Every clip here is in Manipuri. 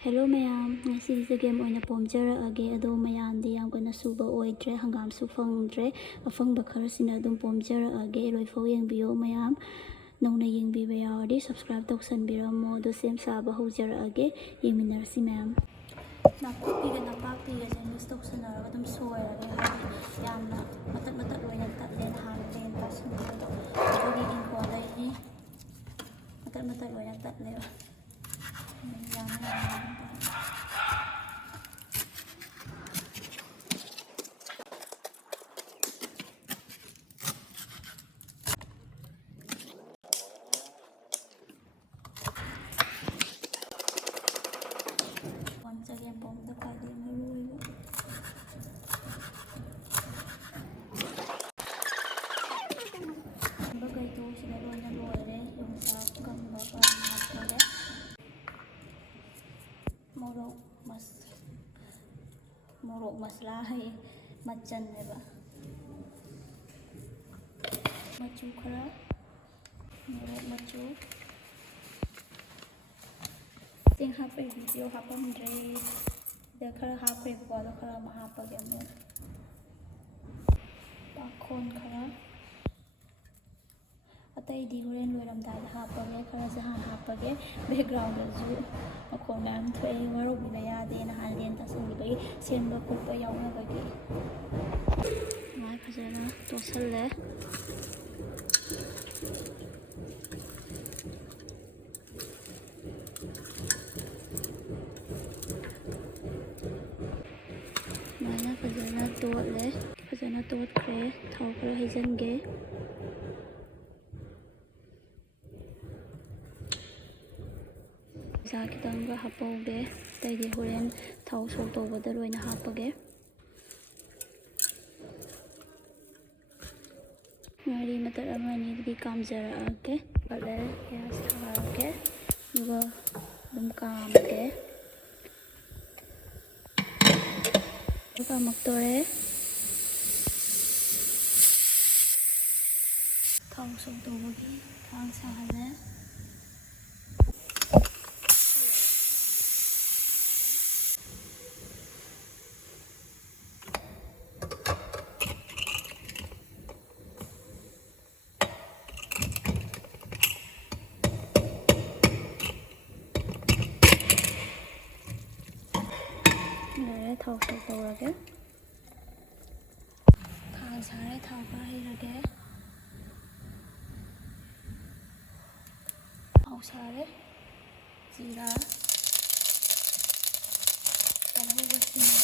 Hello mayam, ngasi game oina pomjarage ado mayamdi yam kona suba oidre hangam su fangdre afangba kharasina adum pomjarage loifau yengbiyo mayam nongna yengbiba yawadi subscribe tawsanbiramo do sem saba haujarage yeminarsi mayam nakupiga napapiga use tawsanaraga adum soirage hadi yamna matat oina tatlen hanlen tasumbido adogi inkoda ini matat oina tatle Chagempomba kali maru bagai tu sila loina loire yung sa kamba pa natkole morok masla hai machan neba machu khara morok machu ting hape video hapamre de khara hape boda khara ma hapage mo pakhon khara atai di horen loiram dal hapage khara jahan hapage background ju akhon nam thoi waro bi ya de na halen ta sung bi semba khutpa yauna bagi mai phajana tosalle Mana fajana tot kre thau kre haijange sa kitanga hapauge taidi horen thau sok tawbada loina hapage ngari matar amani di kamjara ake bale gas thawake duga dum kamke duga maktore thau sok tawbagi thang sahale thau sok tawrage thang sare thau ka hirage thau sare jira tahu basina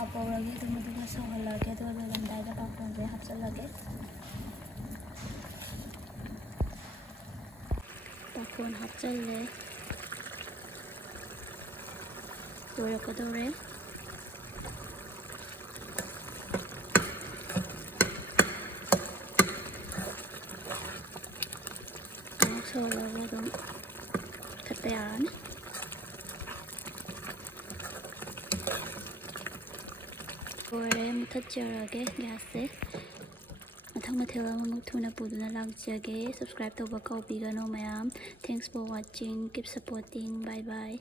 hapawrage dumaduga sohalage do lamdai da pakhonje hapsalage pakhon hapchalle lorakadore sohalaga dum khatayani ꯃꯨꯊꯠꯆꯔꯒꯦ ꯒ꯭ꯌꯥꯁꯁꯦ ꯃꯊꯪ ꯃꯊꯦꯜ ꯑꯃꯃꯨꯛ ꯊꯨꯅ ꯄꯨꯗꯨꯅ ꯂꯥꯛꯆꯒꯦ ꯁꯕꯁꯀ꯭ꯔꯥꯏꯕ ꯇꯧꯕ ꯀꯥꯎꯕꯤꯒꯅꯨ ꯃꯌꯥꯝ thanks for watching keep supporting bye by